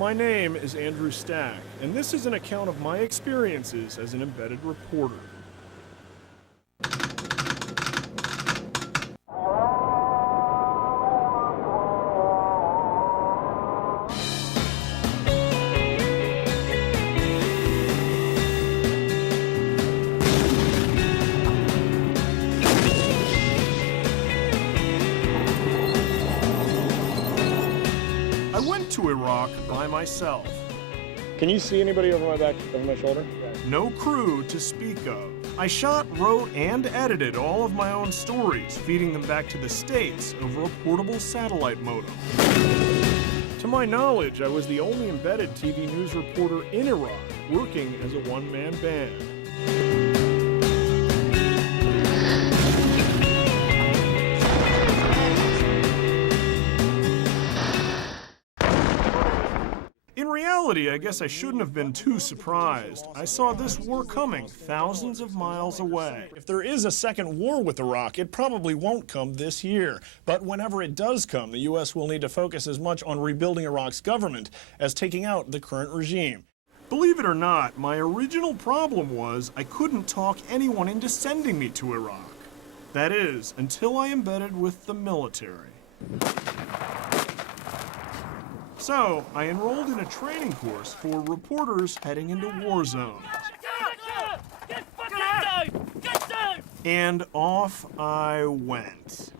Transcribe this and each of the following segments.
My name is Andrew Stack, and this is an account of my experiences as an embedded reporter. I went to Iraq by myself. Can you see anybody over my back, over my shoulder? No crew to speak of. I shot, wrote, and edited all of my own stories, feeding them back to the States over a portable satellite modem. To my knowledge, I was the only embedded TV news reporter in Iraq, working as a one-man band. In reality, I guess I shouldn't have been too surprised. I saw this war coming thousands of miles away. If there is a second war with Iraq, it probably won't come this year. But whenever it does come, the U.S. will need to focus as much on rebuilding Iraq's government as taking out the current regime. Believe it or not, my original problem was I couldn't talk anyone into sending me to Iraq. That is, until I embedded with the military. So, I enrolled in a training course for reporters heading into war zones. And off I went.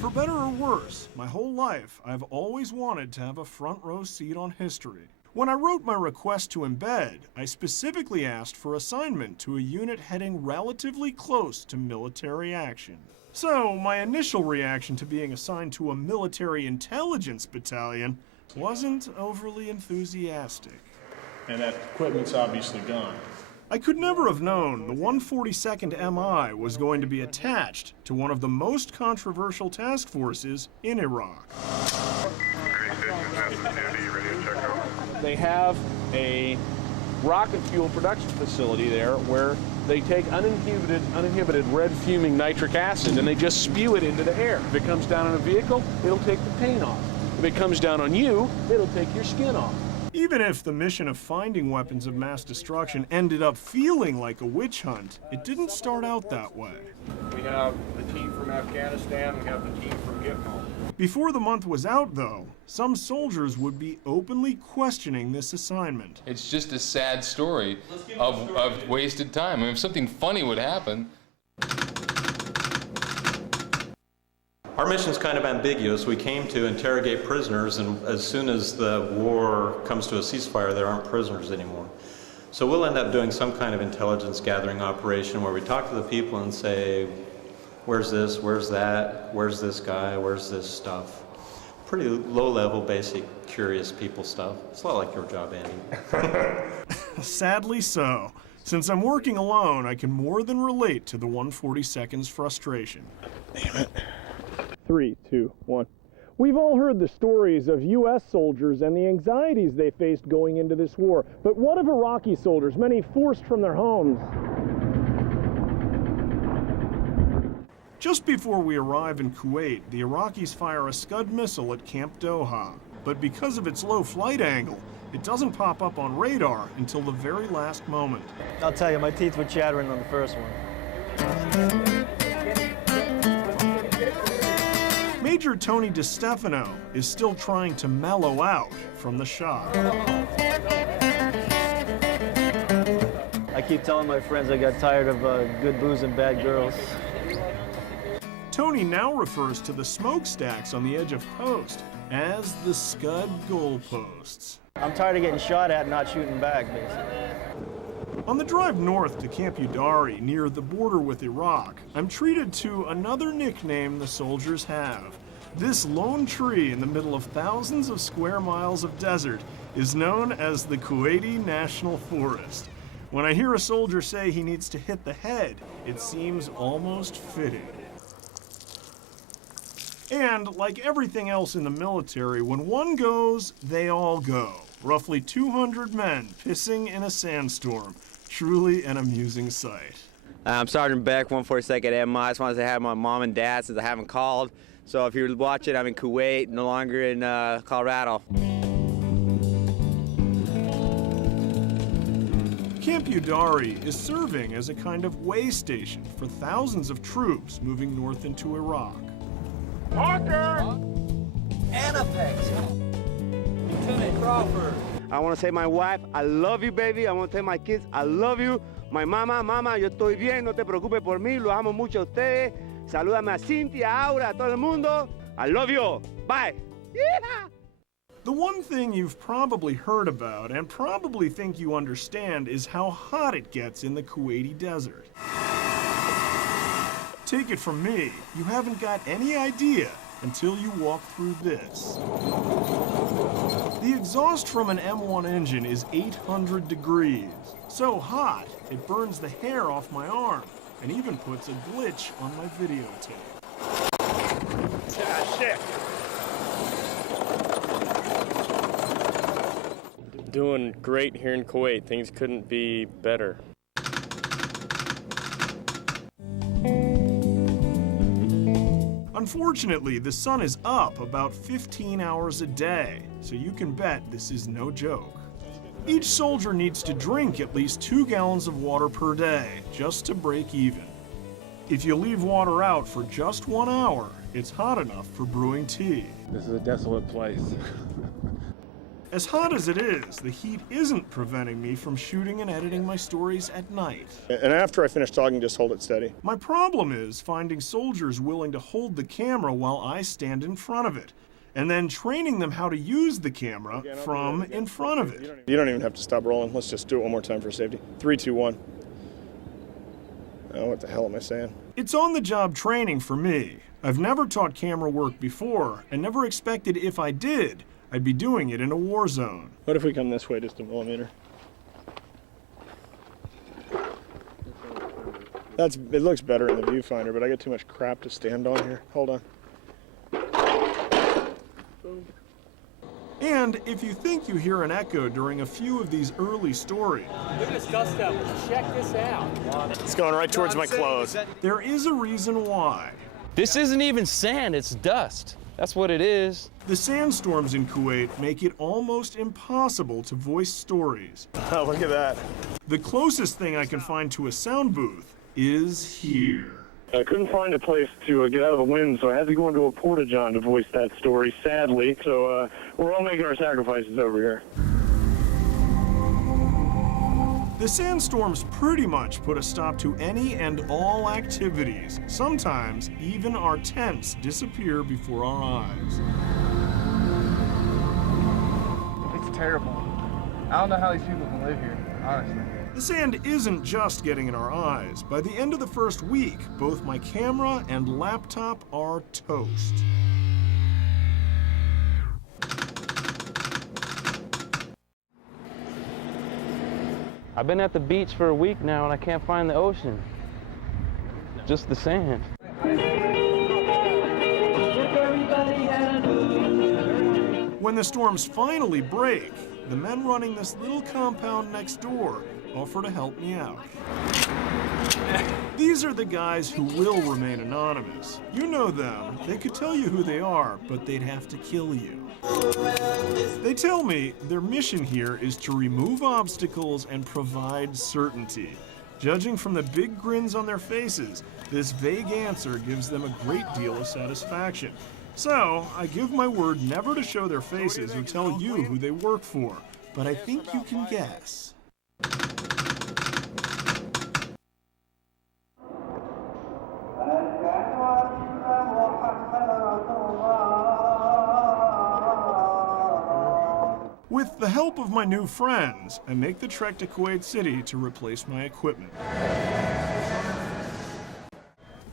For better or worse, my whole life, I've always wanted to have a front row seat on history. When I wrote my request to embed, I specifically asked for assignment to a unit heading relatively close to military action. So, my initial reaction to being assigned to a military intelligence battalion wasn't overly enthusiastic. And that equipment's obviously gone. I could never have known the 142nd MI was going to be attached to one of the most controversial task forces in Iraq. They have a rocket fuel production facility there where they take uninhibited red fuming nitric acid and they just spew it into the air. If it comes down on a vehicle, it'll take the paint off. If it comes down on you, it'll take your skin off. Even if the mission of finding weapons of mass destruction ended up feeling like a witch hunt, it didn't start out that way. We have the team from Afghanistan, we have the team from Gitmo. Before the month was out, though, some soldiers would be openly questioning this assignment. It's just a sad story of wasted time. I mean, if something funny would happen. Our mission's kind of ambiguous. We came to interrogate prisoners, and as soon as the war comes to a ceasefire, there aren't prisoners anymore. So we'll end up doing some kind of intelligence gathering operation where we talk to the people and say, where's this, where's that, where's this guy, where's this stuff. Pretty low-level, basic, curious people stuff. It's a lot like your job, Andy. Sadly so. Since I'm working alone, I can more than relate to the 142nd's frustration. Damn it. 3, 2, 1. We've all heard the stories of U.S. soldiers and the anxieties they faced going into this war. But what of Iraqi soldiers, many forced from their homes? Just before we arrive in Kuwait, the Iraqis fire a Scud missile at Camp Doha. But because of its low flight angle, it doesn't pop up on radar until the very last moment. I'll tell you, my teeth were chattering on the first one. Major Tony DeStefano is still trying to mellow out from the shock. I keep telling my friends I got tired of good booze and bad girls. Tony now refers to the smokestacks on the edge of post as the Scud goalposts. I'm tired of getting shot at and not shooting back, basically. On the drive north to Camp Udairi, near the border with Iraq, I'm treated to another nickname the soldiers have. This lone tree in the middle of thousands of square miles of desert is known as the Kuwaiti National Forest. When I hear a soldier say he needs to hit the head, it seems almost fitting. And like everything else in the military, when one goes, they all go. Roughly 200 men pissing in a sandstorm. Truly an amusing sight. I'm Sergeant Beck, 142nd MI. I just wanted to say hi to my mom and dad since I haven't called. So if you're watching, I'm in Kuwait, no longer in Colorado. Camp Udairi is serving as a kind of way station for thousands of troops moving north into Iraq. Parker! Lieutenant Crawford. I want to say my wife, I love you, baby. I want to tell my kids, I love you. My mama, yo estoy bien, no te preocupes por mí, los amo mucho a ustedes. Salúdame a Cintia, a Aura, a todo el mundo. I love you. Bye. Yeah. The one thing you've probably heard about and probably think you understand is how hot it gets in the Kuwaiti desert. Take it from me, you haven't got any idea until you walk through this. The exhaust from an M1 engine is 800 degrees. So hot, it burns the hair off my arm and even puts a glitch on my videotape. Ah, shit. Doing great here in Kuwait. Things couldn't be better. Unfortunately, the sun is up about 15 hours a day, so you can bet this is no joke. Each soldier needs to drink at least 2 gallons of water per day, just to break even. If you leave water out for just 1 hour, it's hot enough for brewing tea. This is a desolate place. As hot as it is, the heat isn't preventing me from shooting and editing my stories at night. And after I finish talking, just hold it steady. My problem is finding soldiers willing to hold the camera while I stand in front of it, and then training them how to use the camera from in front of it. You don't even have to stop rolling. Let's just do it one more time for safety. 3, 2, 1. Oh, what the hell am I saying? It's on-the-job training for me. I've never taught camera work before, and never expected if I did, I'd be doing it in a war zone. What if we come this way just a millimeter? It looks better in the viewfinder, but I got too much crap to stand on here. Hold on. And if you think you hear an echo during a few of these early stories, Look at this dust up. Check this out. It's going right towards my clothes. there is a reason why. This isn't even sand, it's dust. That's what it is. The sandstorms in Kuwait make it almost impossible to voice stories. Oh, look at that. The closest thing I can find to a sound booth is here. I couldn't find a place to get out of the wind, so I had to go into a porta-john to voice that story, sadly. So we're all making our sacrifices over here. The sandstorms pretty much put a stop to any and all activities. Sometimes even our tents disappear before our eyes. It's terrible. I don't know how these people can live here, honestly. The sand isn't just getting in our eyes. By the end of the first week, both my camera and laptop are toast. I've been at the beach for a week now and I can't find the ocean. Just the sand. When the storms finally break, the men running this little compound next door offer to help me out. These are the guys who will remain anonymous. You know them. They could tell you who they are, but they'd have to kill you. They tell me their mission here is to remove obstacles and provide certainty. Judging from the big grins on their faces, this vague answer gives them a great deal of satisfaction. So, I give my word never to show their faces or tell you who they work for, but I think you can guess. With the help of my new friends, I make the trek to Kuwait City to replace my equipment.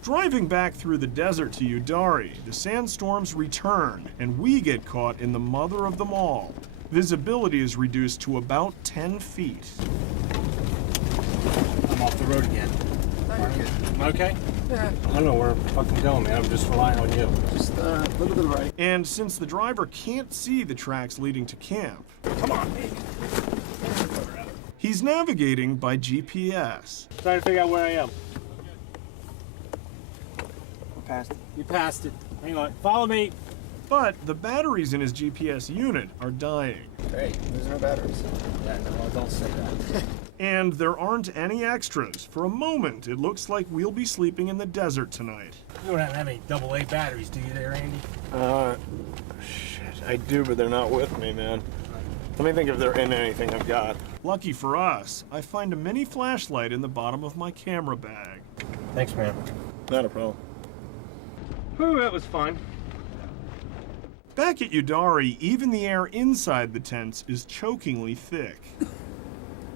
Driving back through the desert to Udairi, the sandstorms return, and we get caught in the mother of them all. Visibility is reduced to about 10 feet. I'm off the road again. Am I okay? Yeah. I don't know where I'm fucking going, man. I'm just relying on you. Just a little bit right. And since the driver can't see the tracks leading to camp, Come on. he's navigating by GPS. Trying to figure out where I am. Passed it. You passed it. Hang on, follow me. But the batteries in his GPS unit are dying. Hey, there's no batteries. Yeah, no, don't say that. And there aren't any extras. For a moment, it looks like we'll be sleeping in the desert tonight. You don't have any AA batteries, do you there, Andy? Shit, I do, but they're not with me, man. Let me think if they're in anything I've got. Lucky for us, I find a mini flashlight in the bottom of my camera bag. Thanks, man. Not a problem. Whew, that was fun. Back at Udairi, even the air inside the tents is chokingly thick. You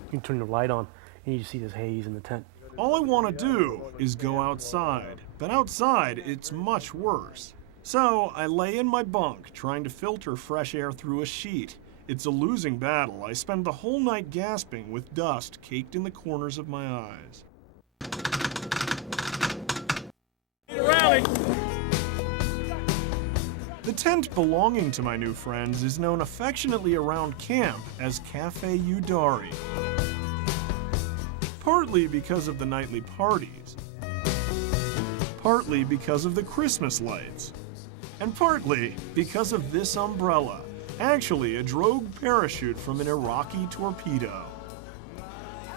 can turn the light on and you just see this haze in the tent. All I want to do is go outside, but outside it's much worse. So I lay in my bunk trying to filter fresh air through a sheet. It's a losing battle. I spend the whole night gasping with dust caked in the corners of my eyes. Rally! The tent belonging to my new friends is known affectionately around camp as Cafe Udairi. Partly because of the nightly parties, partly because of the Christmas lights, and partly because of this umbrella, actually a drogue parachute from an Iraqi torpedo.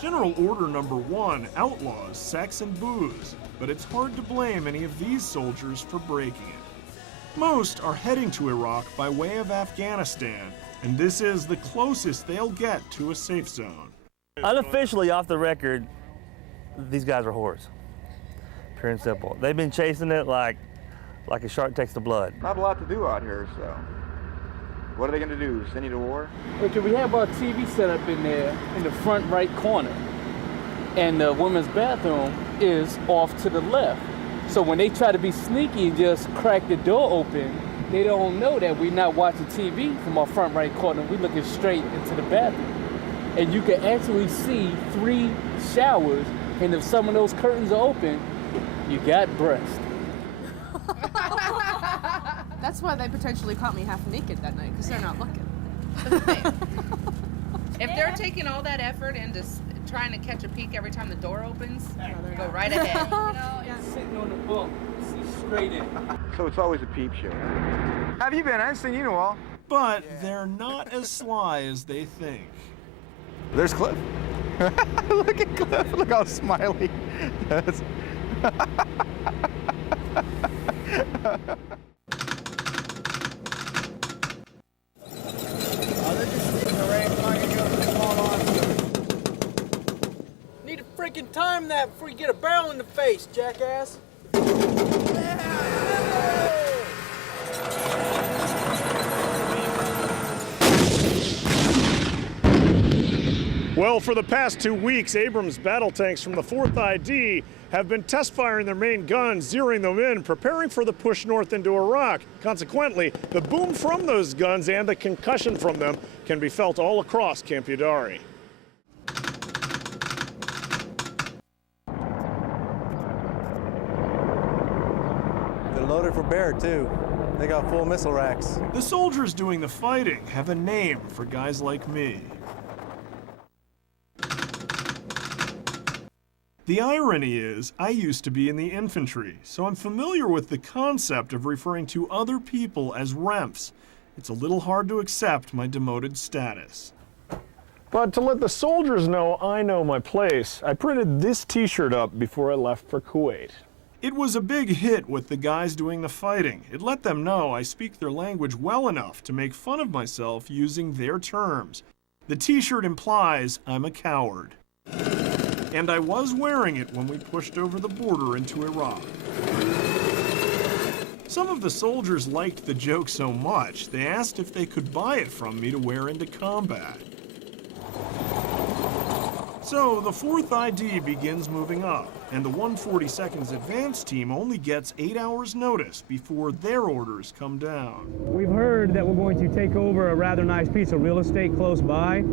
General Order Number 1 outlaws sex and booze, but it's hard to blame any of these soldiers for breaking it. Most are heading to Iraq by way of Afghanistan, and this is the closest they'll get to a safe zone. Unofficially, off the record, these guys are whores. Pure and simple. They've been chasing it like a shark takes the blood. Not a lot to do out here, so what are they going to do? Send you to war? Okay, we have our TV set up in there in the front right corner, and the women's bathroom is off to the left. So when they try to be sneaky and just crack the door open, they don't know that we're not watching TV from our front right corner. We're looking straight into the bathroom. And you can actually see 3 showers, and if some of those curtains are open, you got breast. That's why they potentially caught me half naked that night, because they're not looking. If they're taking all that effort into trying to catch a peek every time the door opens, go right ahead. Sitting on the book, see straight in. So it's always a peep show. Have you been? I haven't seen you in a while. But they're not as sly as they think. There's Cliff. Look at Cliff. Look how smiley. That's... Need to freaking time that before you get a barrel in the face, jackass. Well, for the past 2 weeks, Abrams battle tanks from the 4th ID have been test firing their main guns, zeroing them in, preparing for the push north into Iraq. Consequently, the boom from those guns and the concussion from them can be felt all across Camp Udairi. They're loaded for bear, too. They got full missile racks. The soldiers doing the fighting have a name for guys like me. The irony is, I used to be in the infantry, so I'm familiar with the concept of referring to other people as remps. It's a little hard to accept my demoted status. But to let the soldiers know I know my place, I printed this t-shirt up before I left for Kuwait. It was a big hit with the guys doing the fighting. It let them know I speak their language well enough to make fun of myself using their terms. The t-shirt implies I'm a coward. And I was wearing it when we pushed over the border into Iraq. Some of the soldiers liked the joke so much, they asked if they could buy it from me to wear into combat. So the 4th ID begins moving up, and the 142nd's advance team only gets 8 hours notice before their orders come down. We've heard that we're going to take over a rather nice piece of real estate close by.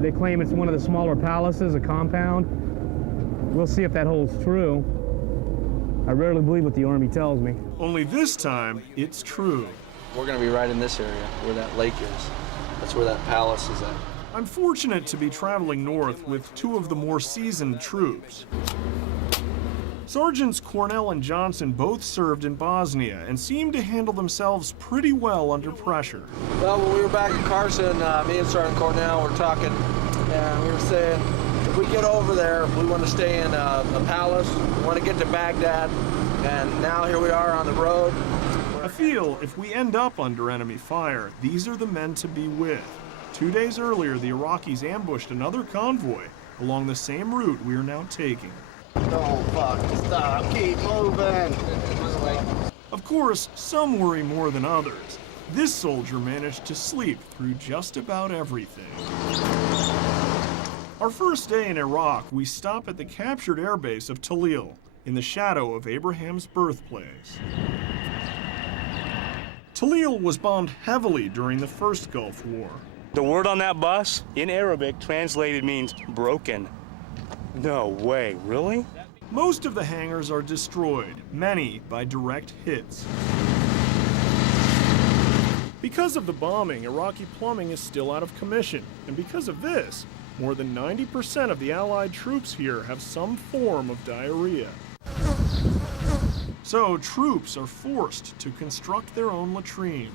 They claim it's one of the smaller palaces, a compound. We'll see if that holds true. I rarely believe what the Army tells me. Only this time, it's true. We're going to be right in this area where that lake is. That's where that palace is at. I'm fortunate to be traveling north with 2 of the more seasoned troops. Sergeants Cornell and Johnson both served in Bosnia and seemed to handle themselves pretty well under pressure. Well, when we were back in Carson, me and Sergeant Cornell were talking, and we were saying, if we get over there, we want to stay in a palace, we want to get to Baghdad, and now here we are on the road. I feel if we end up under enemy fire, these are the men to be with. 2 days earlier, the Iraqis ambushed another convoy along the same route we are now taking. Don't fuck, stop, keep moving. Of course, some worry more than others. This soldier managed to sleep through just about everything. Our first day in Iraq, we stop at the captured airbase of Talil, in the shadow of Abraham's birthplace. Talil was bombed heavily during the first Gulf War. The word on that bus, in Arabic, translated means broken. No way, really? Most of the hangars are destroyed, many by direct hits. Because of the bombing, Iraqi plumbing is still out of commission, and because of this, more than 90% of the Allied troops here have some form of diarrhea. So troops are forced to construct their own latrines.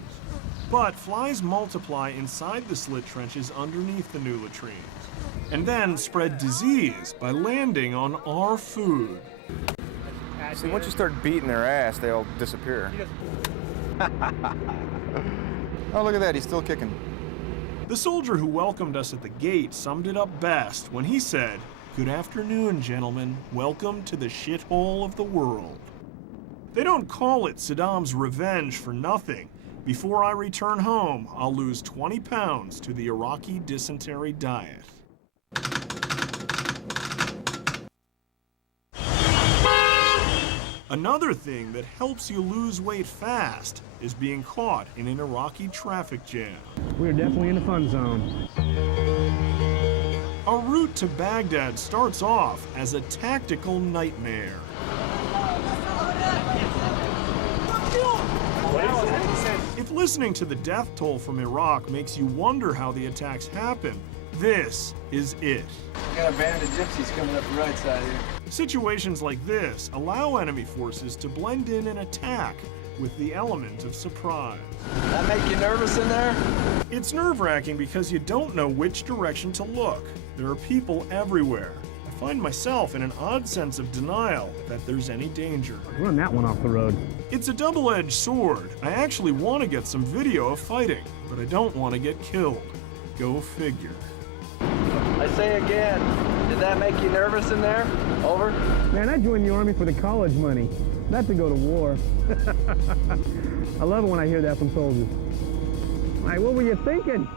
But flies multiply inside the slit trenches underneath the new latrines, and then spread disease by landing on our food. See, once you start beating their ass, they'll disappear. Oh, look at that, he's still kicking. The soldier who welcomed us at the gate summed it up best when he said, "Good afternoon, gentlemen. Welcome to the shithole of the world." They don't call it Saddam's revenge for nothing. Before I return home, I'll lose 20 pounds to the Iraqi dysentery diet. Another thing that helps you lose weight fast is being caught in an Iraqi traffic jam. We're definitely in the fun zone. Our route to Baghdad starts off as a tactical nightmare. If listening to the death toll from Iraq makes you wonder how the attacks happen, this is it. We got a band of gypsies coming up the right side here. Situations like this allow enemy forces to blend in and attack with the element of surprise. That make you nervous in there? It's nerve-wracking because you don't know which direction to look. There are people everywhere. I find myself in an odd sense of denial that there's any danger. Run that one off the road. It's a double-edged sword. I actually want to get some video of fighting, but I don't want to get killed. Go figure. I say again, did that make you nervous in there? Over? Man, I joined the Army for the college money, not to go to war. I love it when I hear that from soldiers. Like, what were you thinking?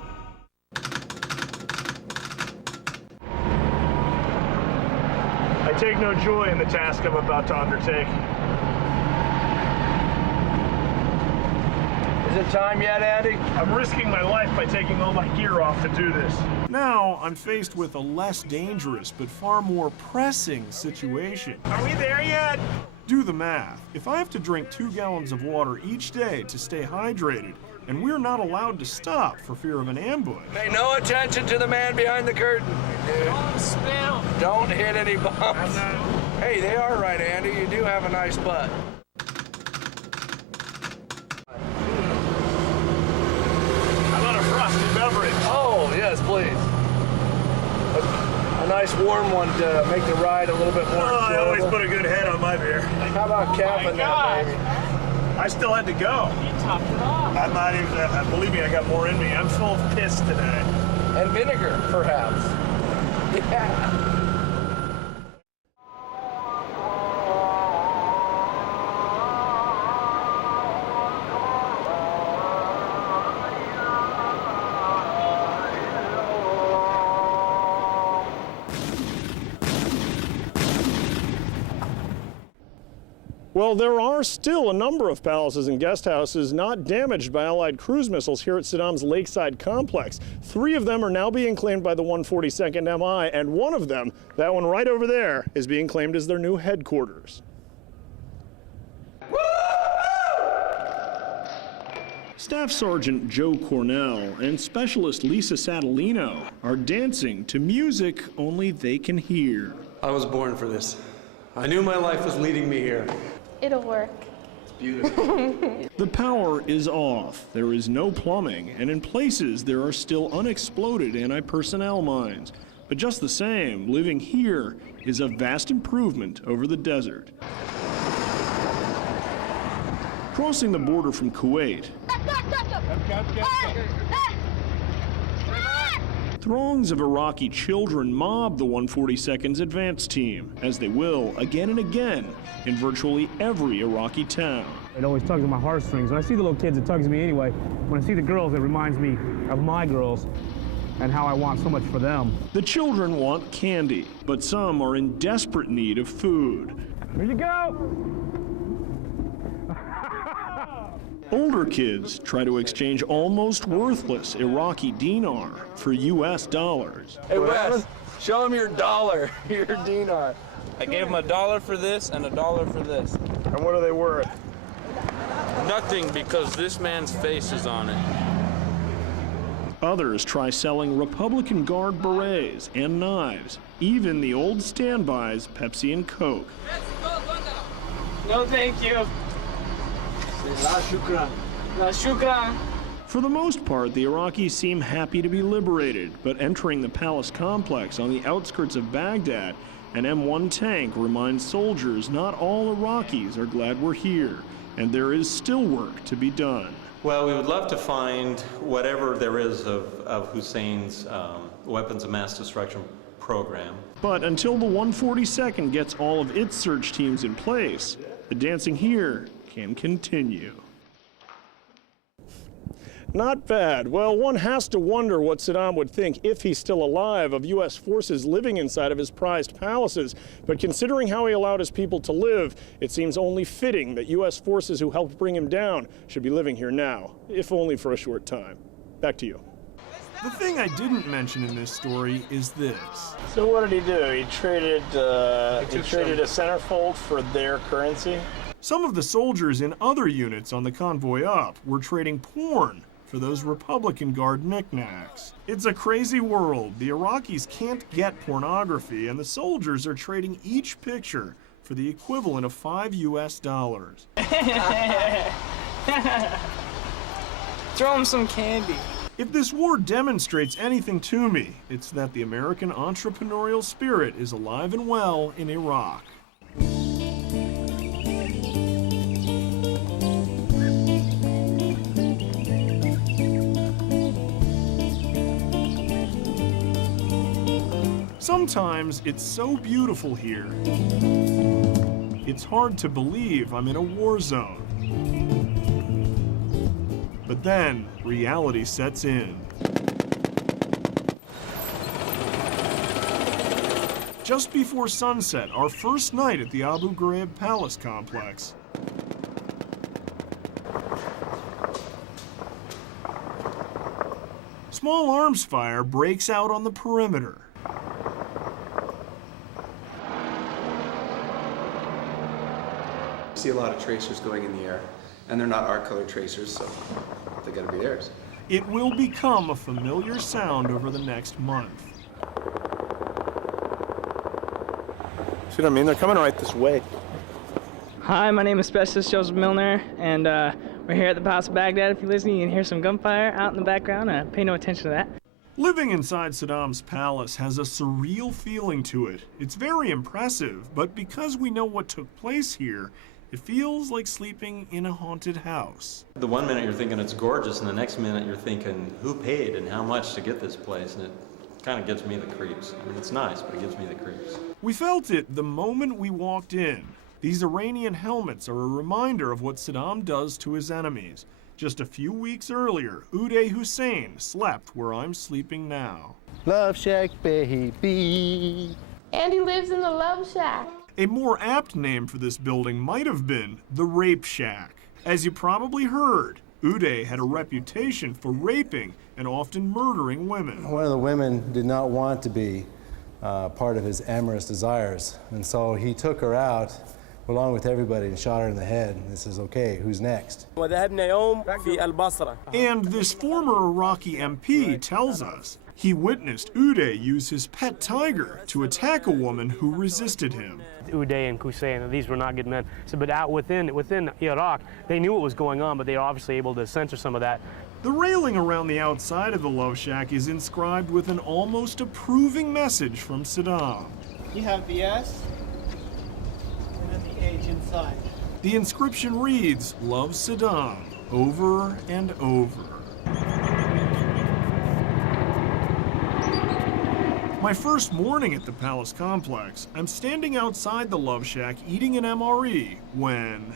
I take no joy in the task I'm about to undertake. Is it time yet, Andy? I'm risking my life by taking all my gear off to do this. Now, I'm faced with a less dangerous but far more pressing situation. Are we there yet? Do the math. If I have to drink 2 gallons of water each day to stay hydrated, and we're not allowed to stop for fear of an ambush. Pay no attention to the man behind the curtain. Don't spill. Don't hit any bumps. Hey, they are right, Andy. You do have a nice butt. How about a frosty beverage? Oh, yes, please. A nice warm one to make the ride a little bit more enjoyable. I always put a good head on my beer. How about capping that, baby? I still had to go. You topped it off. I'm not even, believe me, I got more in me. I'm full of piss today. And vinegar, perhaps. Yeah. Well, there are still a number of palaces and guest houses not damaged by Allied cruise missiles here at Saddam's Lakeside complex. 3 of them are now being claimed by the 142nd MI, and one of them, that one right over there, is being claimed as their new headquarters. Staff Sergeant Joe Cornell and Specialist Lisa Satellino are dancing to music only they can hear. I was born for this. I knew my life was leading me here. It'll work. It's beautiful. The power is off, there is no plumbing, and in places there are still unexploded anti-personnel mines. But just the same, living here is a vast improvement over the desert. Crossing the border from Kuwait, throngs of Iraqi children mob the 142nd's advance team, as they will again and again in virtually every Iraqi town. It always tugs at my heartstrings. When I see the little kids, it tugs me anyway. When I see the girls, it reminds me of my girls and how I want so much for them. The children want candy, but some are in desperate need of food. Here you go! Older kids try to exchange almost worthless Iraqi dinar for US dollars. Hey Wes, show him your dollar, your dinar. I gave him $1 for this and $1 for this. And what are they worth? Nothing, because this man's face is on it. Others try selling Republican Guard berets and knives, even the old standbys Pepsi and Coke. No, thank you. La shukran. La shukran. For the most part, the Iraqis seem happy to be liberated, but entering the palace complex on the outskirts of Baghdad, an M1 tank reminds soldiers not all Iraqis are glad we're here, and there is still work to be done. Well, we would love to find whatever there is of Hussein's weapons of mass destruction program. But until the 142nd gets all of its search teams in place, the dancing here can continue. Not bad. Well, one has to wonder what Saddam would think, if he's still alive, of U.S. forces living inside of his prized palaces. But considering how he allowed his people to live, it seems only fitting that U.S. forces who helped bring him down should be living here now, if only for a short time. Back to you. The thing I didn't mention in this story is this. So what did he do? He traded a centerfold for their currency? Some of the soldiers in other units on the convoy up were trading porn for those Republican Guard knickknacks. It's a crazy world. The Iraqis can't get pornography, and the soldiers are trading each picture for the equivalent of $5 US. Throw him some candy. If this war demonstrates anything to me, it's that the American entrepreneurial spirit is alive and well in Iraq. Sometimes it's so beautiful here, it's hard to believe I'm in a war zone. But then, reality sets in. Just before sunset, our first night at the Abu Ghraib Palace complex. Small arms fire breaks out on the perimeter. See a lot of tracers going in the air, and they're not our color tracers, so they gotta be theirs. It will become a familiar sound over the next month. See what I mean? They're coming right this way. Hi, my name is Specialist Joseph Milner, and we're here at the Palace of Baghdad. If you listen, you can hear some gunfire out in the background. Pay no attention to that. Living inside Saddam's palace has a surreal feeling to it. It's very impressive, but because we know what took place here, it feels like sleeping in a haunted house. The one minute you're thinking it's gorgeous, and the next minute you're thinking, who paid and how much to get this place? And it kind of gives me the creeps. I mean, it's nice, but it gives me the creeps. We felt it the moment we walked in. These Iranian helmets are a reminder of what Saddam does to his enemies. Just a few weeks earlier, Udairi Hussein slept where I'm sleeping now. Love Shack, baby. And he lives in the Love Shack. A more apt name for this building might have been the Rape Shack. As you probably heard, Udairi had a reputation for raping and often murdering women. One of the women did not want to be part of his amorous desires, and so he took her out along with everybody and shot her in the head. And this is okay, who's next? And this former Iraqi MP tells us He witnessed Uday use his pet tiger to attack a woman who resisted him. Uday and Hussein, these were not good men. So, but out within Iraq, they knew what was going on, but they were obviously able to censor some of that. The railing around the outside of the Love Shack is inscribed with an almost approving message from Saddam. You have the S and then the H inside. The inscription reads, "Love Saddam," over and over. My first morning at the Palace complex, I'm standing outside the Love Shack eating an MRE when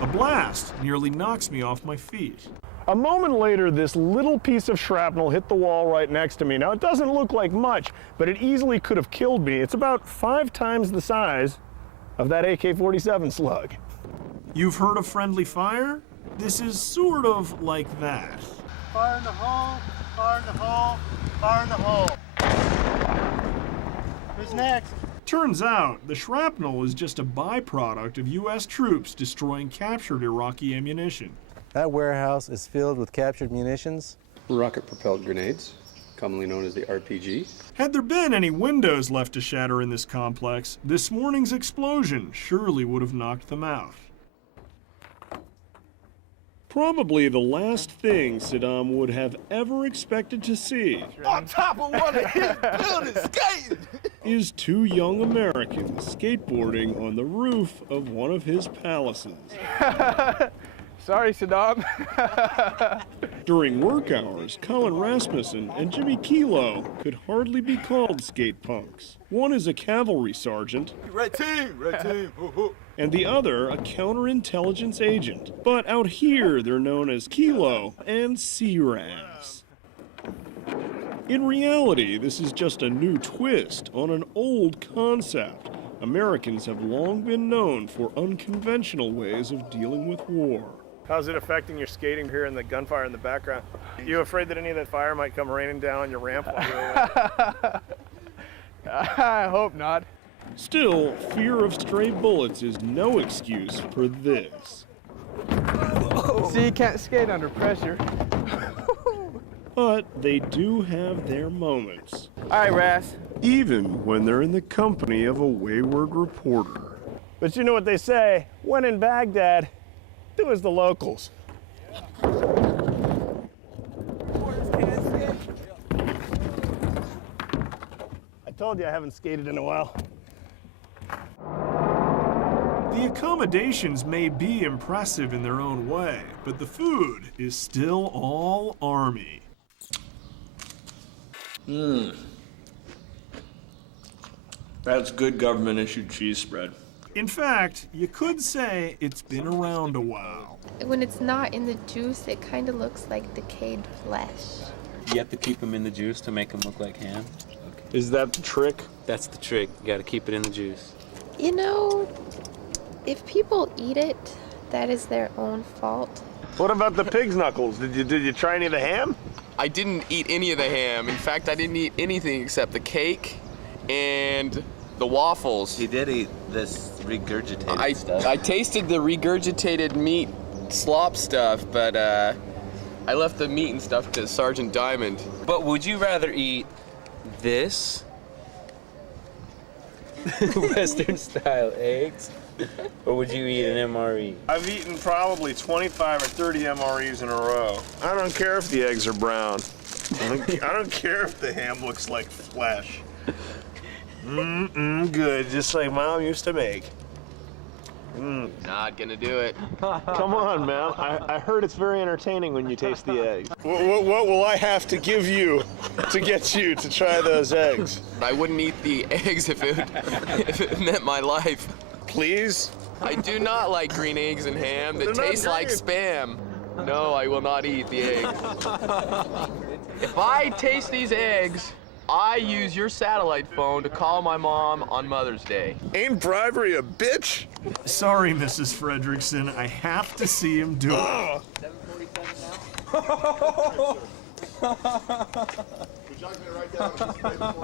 a blast nearly knocks me off my feet. A moment later, this little piece of shrapnel hit the wall right next to me. Now, it doesn't look like much, but it easily could have killed me. It's about 5 times the size of that AK-47 slug. You've heard of friendly fire? This is sort of like that. Fire in the hole, fire in the hole, fire in the hole. Who's next? Turns out, the shrapnel is just a byproduct of U.S. troops destroying captured Iraqi ammunition. That warehouse is filled with captured munitions. Rocket-propelled grenades, commonly known as the RPG. Had there been any windows left to shatter in this complex, this morning's explosion surely would have knocked them out. Probably the last thing Saddam would have ever expected to see On top of one of his buildings, skating! is 2 young Americans skateboarding on the roof of one of his palaces. Sorry, Saddam. During work hours, Colin Rasmussen and Jimmy Kilo could hardly be called skate punks. One is a cavalry sergeant, Red team, red team. and the other a counterintelligence agent. But out here, they're known as Kilo and C-Raz. In reality, this is just a new twist on an old concept. Americans have long been known for unconventional ways of dealing with war. How's it affecting your skating here and the gunfire in the background? You afraid that any of that fire might come raining down on your ramp while you're away? I hope not. Still, fear of stray bullets is no excuse for this. See, you can't skate under pressure. But they do have their moments. All right, Raz. Even when they're in the company of a wayward reporter. But you know what they say, when in Baghdad, do as the locals. I told you I haven't skated in a while. The accommodations may be impressive in their own way, but the food is still all Army. That's good government-issued cheese spread. In fact, you could say it's been around a while. When it's not in the juice, it kind of looks like decayed flesh. You have to keep them in the juice to make them look like ham. Is that the trick? That's the trick. You got to keep it in the juice. You know, if people eat it, that is their own fault. What about the pig's knuckles? Did you try any of the ham? I didn't eat any of the ham. In fact, I didn't eat anything except the cake and the waffles. He did eat this regurgitated stuff. I tasted the regurgitated meat slop stuff, but I left the meat and stuff to Sergeant Diamond. But would you rather eat this Western-style eggs, or would you eat an MRE? I've eaten probably 25 or 30 MREs in a row. I don't care if the eggs are brown. I don't care if the ham looks like flesh. Good, just like Mom used to make. Not gonna do it. Come on, man. I heard it's very entertaining when you taste the eggs. What will I have to give you to get you to try those eggs? I wouldn't eat the eggs if it meant my life. Please? I do not like green eggs and ham that taste like spam. No, I will not eat the eggs. If I taste these eggs, I use your satellite phone to call my mom on Mother's Day. Ain't bribery a bitch? Sorry, Mrs. Fredrickson, I have to see him do it. 7:47 now.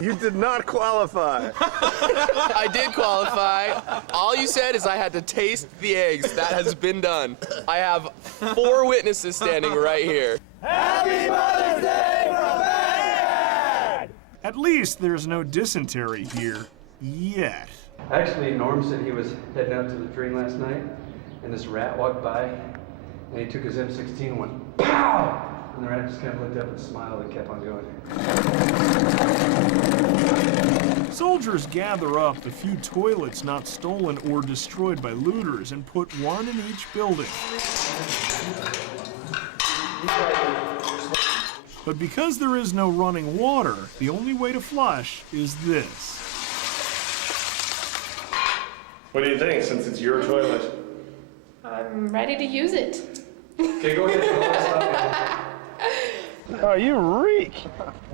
You did not qualify. I did qualify. All you said is I had to taste the eggs. That has been done. I have 4 witnesses standing right here. Happy Mother's Day from Baghdad! At least there's no dysentery here, yet. Actually, Norm said he was heading out to the train last night, and this rat walked by, and he took his M16 and went, pow! And the rat just kind of looked up and smiled and kept on going. Soldiers gather up the few toilets not stolen or destroyed by looters and put one in each building. But because there is no running water, the only way to flush is this. What do you think, since it's your toilet? I'm ready to use it. Okay, go ahead. Oh, you reek.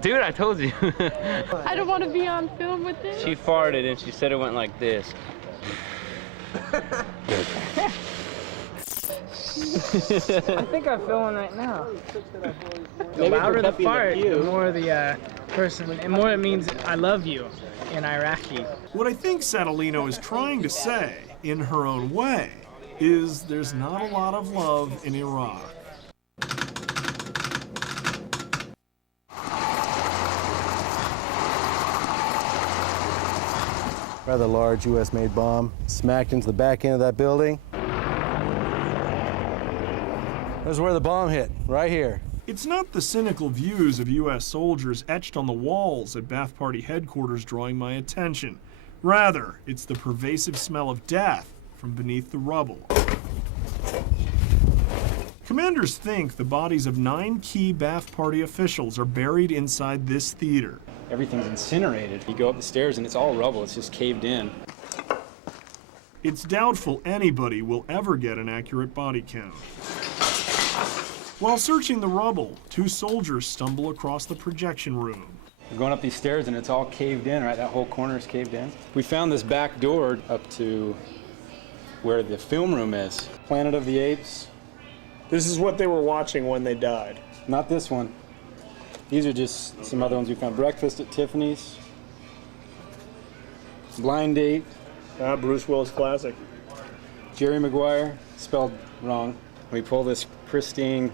Dude, I told you. I don't want to be on film with this. She farted and she said it went like this. I think I'm filming right now. The louder the fart, the more the person, and more it means I love you in Iraqi. What I think Satellino is trying to say, in her own way, is there's not a lot of love in Iraq. Rather large U.S.-made bomb smacked into the back end of that building. This is where the bomb hit, right here. It's not the cynical views of U.S. soldiers etched on the walls at Baath Party headquarters drawing my attention. Rather, it's the pervasive smell of death from beneath the rubble. Commanders think the bodies of 9 key Baath Party officials are buried inside this theater. Everything's incinerated. You go up the stairs and it's all rubble. It's just caved in. It's doubtful anybody will ever get an accurate body count. While searching the rubble, 2 soldiers stumble across the projection room. We're going up these stairs and it's all caved in, right? That whole corner is caved in. We found this back door up to where the film room is. Planet of the Apes. This is what they were watching when they died. Not this one. These are just some other ones we found. Breakfast at Tiffany's. Blind Date. Bruce Willis classic. Jerry Maguire, spelled wrong. We pull this pristine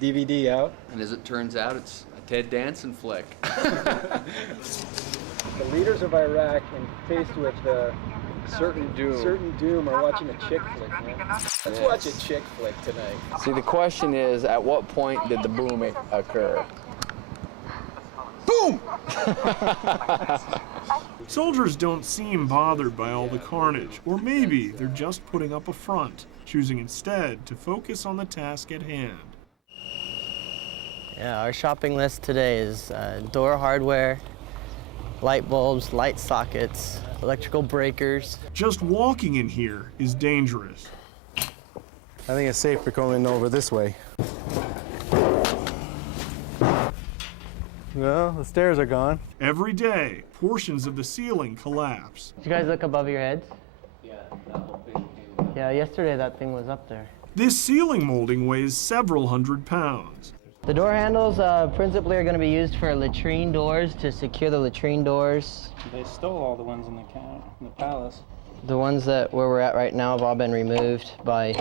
DVD out. And as it turns out, it's a Ted Danson flick. The leaders of Iraq, and faced with certain doom, are watching a chick flick, man. Let's watch a chick flick tonight. See, the question is, at what point did the boom occur? Boom! Soldiers don't seem bothered by all the carnage, or maybe they're just putting up a front, choosing instead to focus on the task at hand. Yeah, our shopping list today is door hardware, light bulbs, light sockets, electrical breakers. Just walking in here is dangerous. I think it's safer going over this way. Well, the stairs are gone. Every day, portions of the ceiling collapse. Did you guys look above your heads? Yeah, that whole thing. Yeah, yesterday that thing was up there. This ceiling molding weighs several hundred pounds. The door handles principally are going to be used for latrine doors, to secure the latrine doors. They stole all the ones in the palace. The ones that where we're at right now have all been removed by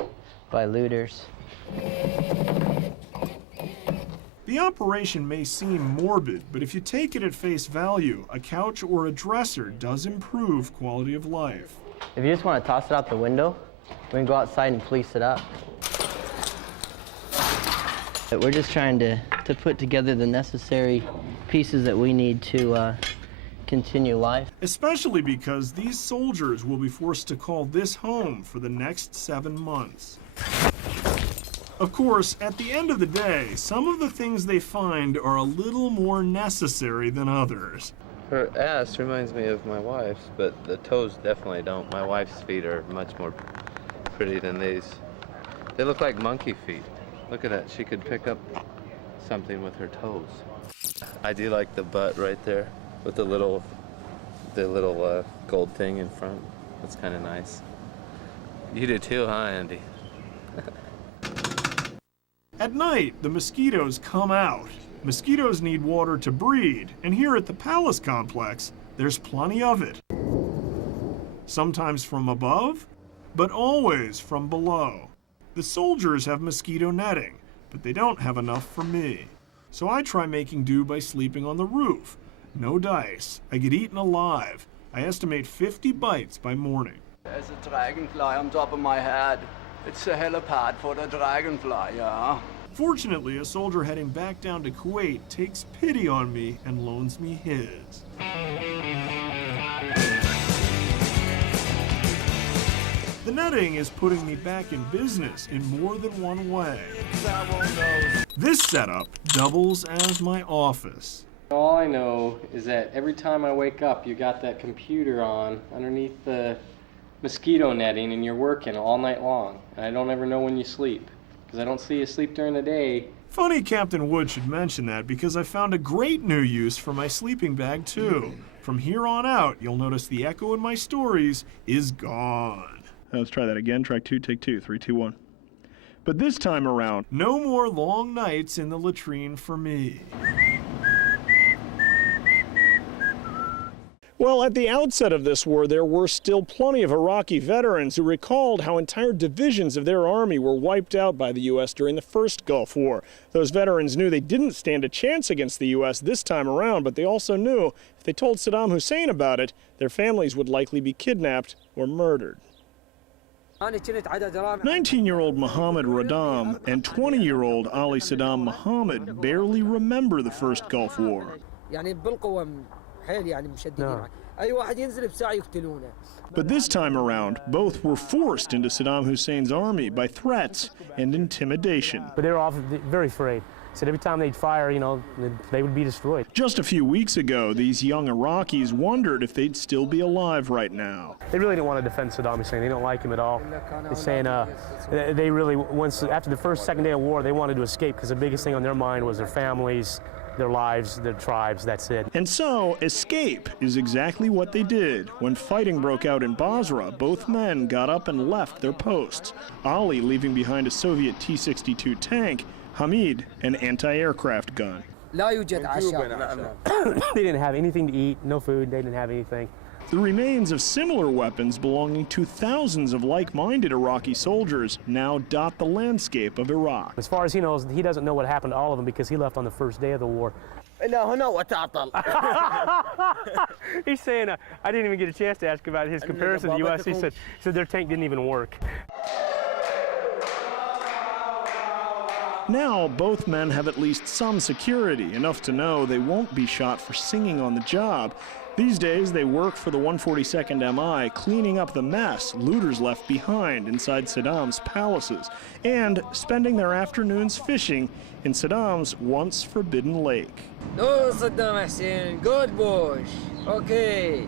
looters. The operation may seem morbid, but if you take it at face value, a couch or a dresser does improve quality of life. If you just want to toss it out the window, we can go outside and police it up. We're just trying to put together the necessary pieces that we need to continue life. Especially because these soldiers will be forced to call this home for the next 7 months. Of course, at the end of the day, some of the things they find are a little more necessary than others. Her ass reminds me of my wife's, but the toes definitely don't. My wife's feet are much more pretty than these. They look like monkey feet. Look at that. She could pick up something with her toes. I do like the butt right there with the little gold thing in front. That's kind of nice. You do too, huh, Andy? At night, the mosquitoes come out, Mosquitoes need water to breed, and here at the Palace complex, there's plenty of it. Sometimes from above, but always from below. The soldiers have mosquito netting, but they don't have enough for me. So I try making do by sleeping on the roof. No dice. I get eaten alive. I estimate 50 bites by morning. There's a dragonfly on top of my head. It's a helipad for the dragonfly, yeah? Fortunately, a soldier heading back down to Kuwait takes pity on me and loans me his. The netting is putting me back in business in more than one way. This setup doubles as my office. All I know is that every time I wake up, you got that computer on underneath the mosquito netting and you're working all night long. And I don't ever know when you sleep, because I don't see you sleep during the day. Funny Captain Wood should mention that, because I found a great new use for my sleeping bag too. From here on out, you'll notice the echo in my stories is gone. Let's try that again. Track 2, take 2, 3, 2, 1. But this time around, no more long nights in the latrine for me. Well, at the outset of this war, there were still plenty of Iraqi veterans who recalled how entire divisions of their army were wiped out by the U.S. during the first Gulf War. Those veterans knew they didn't stand a chance against the U.S. this time around, but they also knew if they told Saddam Hussein about it, their families would likely be kidnapped or murdered. 19-year-old Mohammed Radam and 20-year-old Ali Saddam Mohammed barely remember the first Gulf War. But this time around, both were forced into Saddam Hussein's army by threats and intimidation. But they were all very afraid. Said every time they'd fire, you know, they would be destroyed. Just a few weeks ago, these young Iraqis wondered if they'd still be alive right now. They really didn't want to defend Saddam Hussein. They don't like him at all. They're saying they really, after the second day of war, they wanted to escape because the biggest thing on their mind was their families, their lives, their tribes, that's it. And so, escape is exactly what they did. When fighting broke out in Basra, both men got up and left their posts. Ali leaving behind a Soviet T-62 tank, Hamid an anti-aircraft gun. They didn't have anything to eat, no food, they didn't have anything. The remains of similar weapons belonging to thousands of like-minded Iraqi soldiers now dot the landscape of Iraq. As far as he knows, he doesn't know what happened to all of them because he left on the first day of the war. He's saying, I didn't even get a chance to ask about his comparison to the U.S. He said their tank didn't even work. Now, both men have at least some security, enough to know they won't be shot for singing on the job. These days, they work for the 142nd MI, cleaning up the mess looters left behind inside Saddam's palaces, and spending their afternoons fishing in Saddam's once forbidden lake. No, Saddam Hussein, good boy. Okay.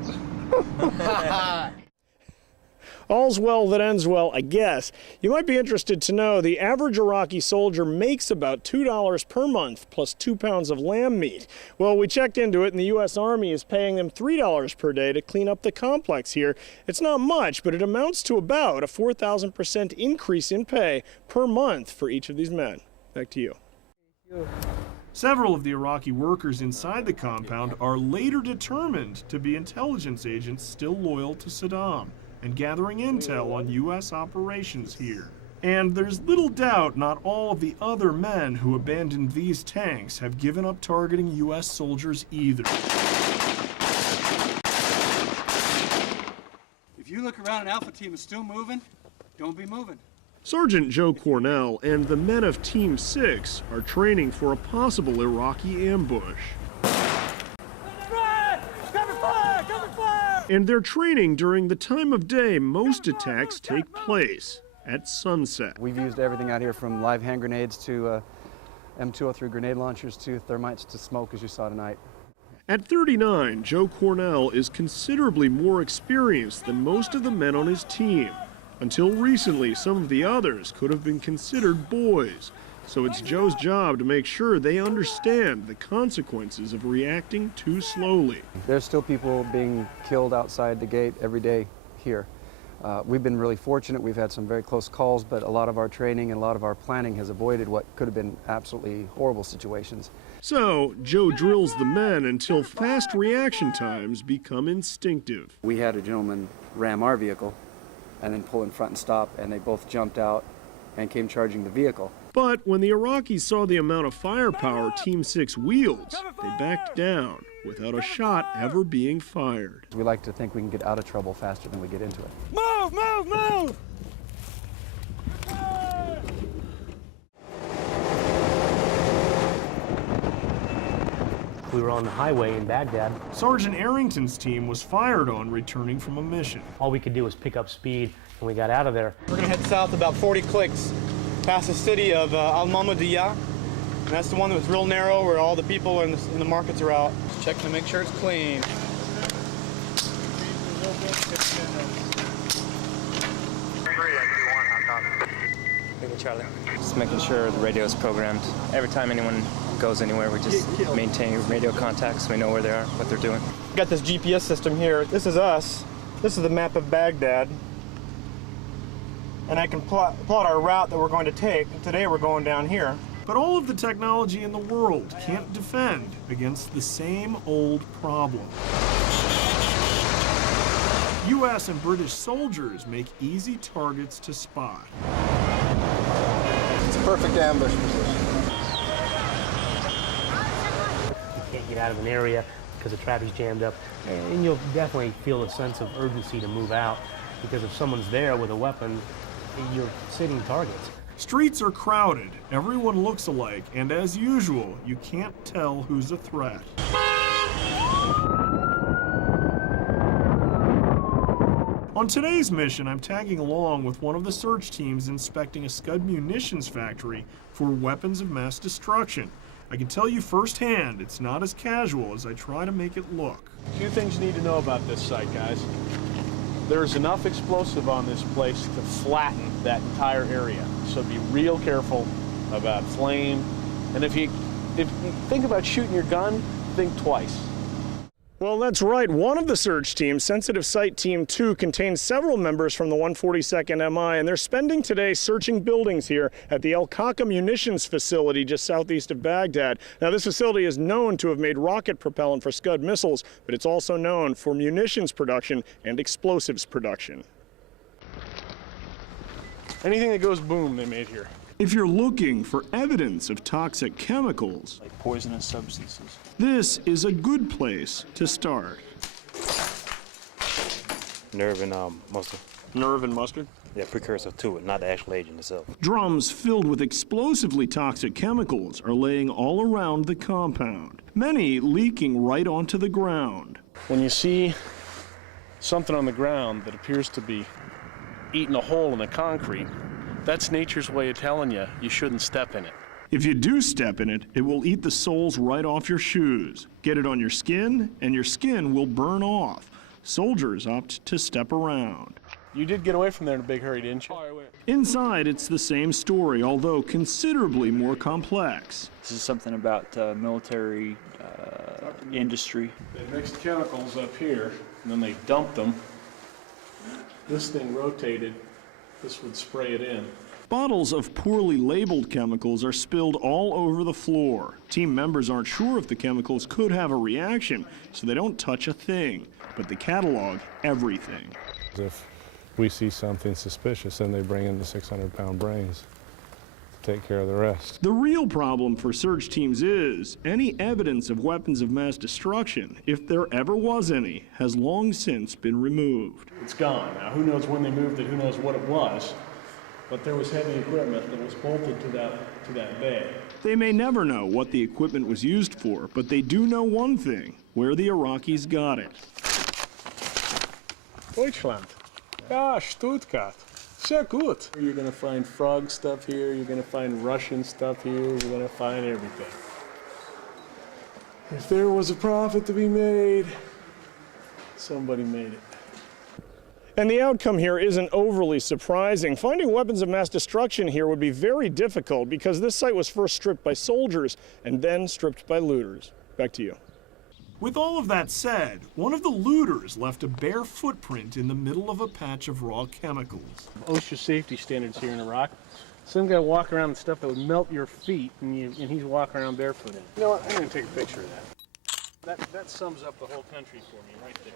All's well that ends well, I guess. You might be interested to know the average Iraqi soldier makes about $2 per month plus 2 pounds of lamb meat. Well, we checked into it, and the U.S. Army is paying them $3 per day to clean up the complex here. It's not much, but it amounts to about a 4,000% increase in pay per month for each of these men. Back to you. Several of the Iraqi workers inside the compound are later determined to be intelligence agents still loyal to Saddam and gathering intel on U.S. operations here. And there's little doubt not all of the other men who abandoned these tanks have given up targeting U.S. soldiers either. If you look around and Alpha Team is still moving, don't be moving. Sergeant Joe Cornell and the men of Team 6 are training for a possible Iraqi ambush. And they're training during the time of day most attacks take place, at sunset. We've used everything out here from live hand grenades to M203 grenade launchers to thermites to smoke, as you saw tonight. At 39, Joe Cornell is considerably more experienced than most of the men on his team. Until recently, some of the others could have been considered boys. So it's Joe's job to make sure they understand the consequences of reacting too slowly. There's still people being killed outside the gate every day here. We've been really fortunate. We've had some very close calls, but a lot of our training and a lot of our planning has avoided what could have been absolutely horrible situations. So Joe drills the men until fast reaction times become instinctive. We had a gentleman ram our vehicle and then pull in front and stop, and they both jumped out and came charging the vehicle. But when the Iraqis saw the amount of firepower Team 6 wields, they backed down without a shot ever being fired. We like to think we can get out of trouble faster than we get into it. Move, move, move! We were on the highway in Baghdad. Sergeant Arrington's team was fired on returning from a mission. All we could do was pick up speed, and we got out of there. We're gonna head south about 40 clicks past the city of Al-Mamadiyah. And that's the one that was real narrow where all the people in the markets are out. Check to make sure it's clean. Charlie. Just making sure the radio is programmed. Every time anyone goes anywhere, we just maintain radio contacts. We know where they are, what they're doing. Got this GPS system here. This is us. This is the map of Baghdad. And I can plot our route that we're going to take. Today we're going down here. But all of the technology in the world can't defend against the same old problem. U.S. and British soldiers make easy targets to spot. It's a perfect ambush position. You can't get out of an area because the traffic's jammed up, and you'll definitely feel a sense of urgency to move out, because if someone's there with a weapon, you're sitting targets. Streets are crowded, everyone looks alike, and as usual, you can't tell who's a threat. On today's mission, I'm tagging along with one of the search teams inspecting a Scud munitions factory for weapons of mass destruction. I can tell you firsthand, it's not as casual as I try to make it look. A few things you need to know about this site, guys. There's enough explosive on this place to flatten that entire area. So be real careful about flame. And if you think about shooting your gun, think twice. Well, that's right. One of the search teams, Sensitive Site Team 2, contains several members from the 142nd MI, and they're spending today searching buildings here at the El Kaka munitions facility just southeast of Baghdad. Now, this facility is known to have made rocket propellant for Scud missiles, but it's also known for munitions production and explosives production. Anything that goes boom, they made here. If you're looking for evidence of toxic chemicals, like poisonous substances, this is a good place to start. Nerve and mustard. Nerve and mustard? Yeah, precursor to it, not the actual agent itself. Drums filled with explosively toxic chemicals are laying all around the compound, many leaking right onto the ground. When you see something on the ground that appears to be eating a hole in the concrete, that's nature's way of telling you you shouldn't step in it. If you do step in it, it will eat the soles right off your shoes, get it on your skin, and your skin will burn off. Soldiers opt to step around. You did get away from there in a big hurry, didn't you? Inside, it's the same story, although considerably more complex. This is something about military industry. They mixed chemicals up here, and then they dumped them. This thing rotated. This would spray it in. Bottles of poorly labeled chemicals are spilled all over the floor. Team members aren't sure if the chemicals could have a reaction, so they don't touch a thing, but they catalog everything. If we see something suspicious, then they bring in the 600-pound brains to take care of the rest. The real problem for search teams is any evidence of weapons of mass destruction, if there ever was any, has long since been removed. It's gone. Now, who knows when they moved it, who knows what it was, but there was heavy equipment that was bolted to that bay. They may never know what the equipment was used for, but they do know one thing, where the Iraqis got it. Deutschland. Ja, Stuttgart. Sehr gut. You're going to find frog stuff here, you're going to find Russian stuff here, you're going to find everything. If there was a profit to be made, somebody made it. And the outcome here isn't overly surprising. Finding weapons of mass destruction here would be very difficult because this site was first stripped by soldiers and then stripped by looters. Back to you. With all of that said, one of the looters left a bare footprint in the middle of a patch of raw chemicals. OSHA safety standards here in Iraq Some guy walking around with stuff that would melt your feet, and he's walking around barefooted. You know what? I'm going to take a picture of that. That sums up the whole country for me right there.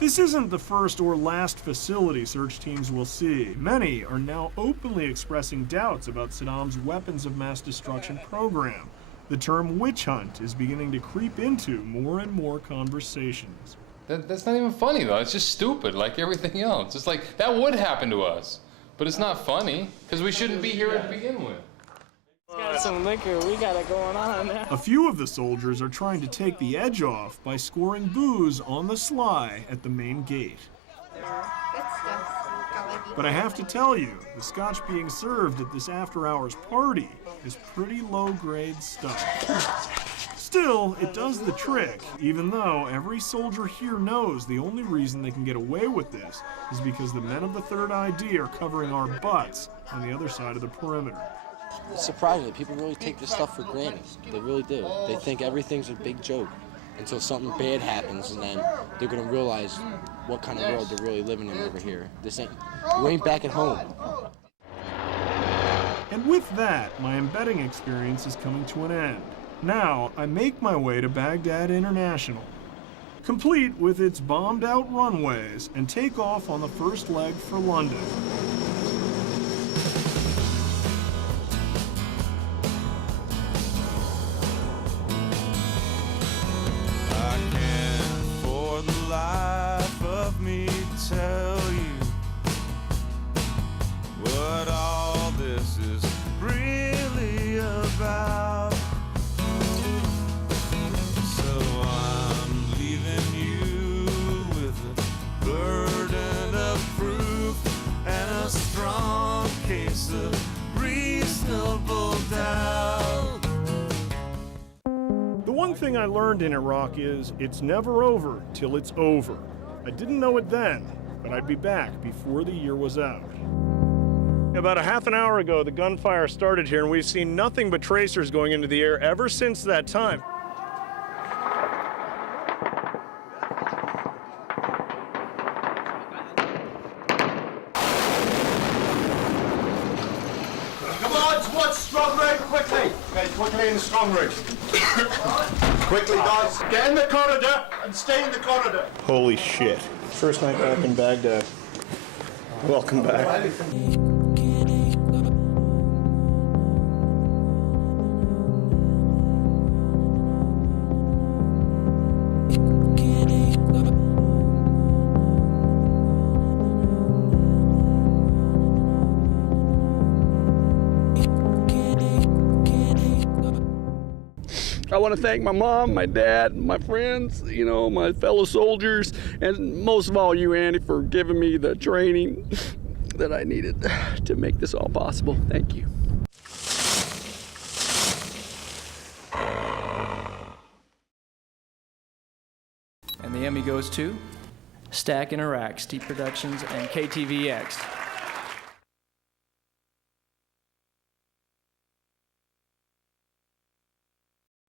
This isn't the first or last facility search teams will see. Many are now openly expressing doubts about Saddam's weapons of mass destruction program. The term witch hunt is beginning to creep into more and more conversations. That's not even funny, though. It's just stupid, like everything else. It's like, that would happen to us. But it's not funny, because we shouldn't be here to begin with. Got some liquor we got it going on now. A few of the soldiers are trying to take the edge off by scoring booze on the sly at the main gate. But I have to tell you, the scotch being served at this after-hours party is pretty low-grade stuff. Still, it does the trick, even though every soldier here knows the only reason they can get away with this is because the men of the Third ID are covering our butts on the other side of the perimeter. It's surprising that people really take this stuff for granted. They really do. They think everything's a big joke until something bad happens, and then they're going to realize what kind of world they're really living in over here. We ain't back at home. And with that, my embedding experience is coming to an end. Now, I make my way to Baghdad International, complete with its bombed-out runways, and take off on the first leg for London. I can't for the life of me tell you what all this is really about. So I'm leaving you with a burden of proof and a strong case of reasonable doubt. The one thing I learned in Iraq is it's never over till it's over. I didn't know it then, but I'd be back before the year was out. About a half an hour ago, the gunfire started here, and we've seen nothing but tracers going into the air ever since that time. Come on, towards strong rig, quickly! Okay, quickly in the strong rig. Quickly, guys. Get in the corridor and stay in the corridor. Holy shit. First night back in Baghdad. Welcome back. I want to thank my mom, my dad, my friends, you know, my fellow soldiers, and most of all you, Andy, for giving me the training that I needed to make this all possible. Thank you. And the Emmy goes to Stack in Iraq, Steep Productions, and KTVX.